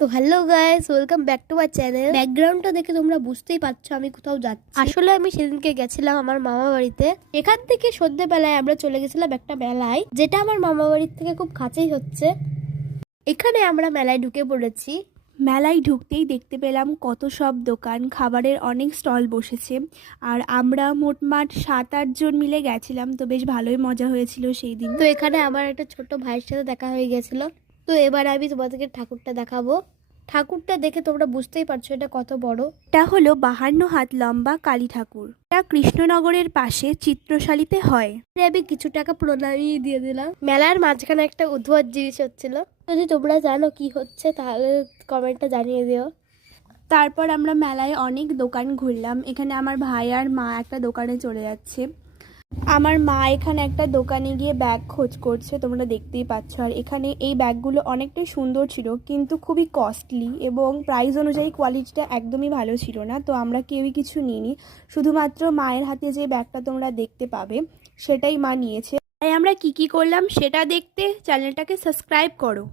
তো hello guys, welcome back to my channel. ব্যাকগ্রাউন্ডটা দেখে তোমরা বুঝতেই পারছো আমি কোথাও যাচ্ছি। আসলে আমি সেদিনকে গেছিলাম আমার মামা বাড়িতে। এখান থেকে সন্ধ্যেবেলায় আমরা চলে গেছিলাম একটা মেলায়, যেটা আমার মামা বাড়ির থেকে খুব কাছেই হচ্ছে। এখানে আমরা মেলায় ঢুকে পড়েছি। মেলায় ঢুকতেই দেখতে পেলাম কত সব দোকান, খাবারের অনেক স্টল বসেছে। আর আমরা মোটমাট 7-8 জন মিলে গেছিলাম, তো বেশ ভালোই মজা হয়েছিল সেই দিন। তো এখানে আমার একটা ছোট ভাইয়ের সাথে দেখা হয়ে গেছিল। তো এবার আমি তোমাদেরকে ঠাকুরটা দেখাবো। ঠাকুরটা দেখে তোমরা বুঝতেই পারছো এটা কত বড়। এটা হলো 52 হাত লম্বা কালী ঠাকুর। এটা কৃষ্ণনগরের পাশে চিত্রশালীতে হয়। আমি কিছু টাকা প্রণামী দিয়ে দিলাম। মেলার মাঝখানে একটা উদ্ভট জিনিস হচ্ছিল, যদি তোমরা জানো কি হচ্ছে তাহলে কমেন্টে জানিয়ে দিও। তারপর আমরা মেলায় অনেক দোকান ঘুরলাম। এখানে আমার ভাই আর মা একটা দোকানে চলে যাচ্ছে। আমার মা এখানে একটা দোকানে গিয়ে ব্যাগ খোঁজ করছে, তোমরা দেখতেই পাচ্ছ। আর এখানে এই ব্যাগগুলো অনেকটাই সুন্দর ছিল, কিন্তু খুবই কস্টলি এবং প্রাইস অনুযায়ী কোয়ালিটিটা একদমই ভালো ছিল না। তো আমরা কেউই কিছু নিইনি, শুধুমাত্র মায়ের হাতে যে ব্যাগটা তোমরা দেখতে পাবে সেটাই মা নিয়েছে। তাই আমরা কি করলাম সেটা দেখতে চ্যানেলটাকে সাবস্ক্রাইব করো।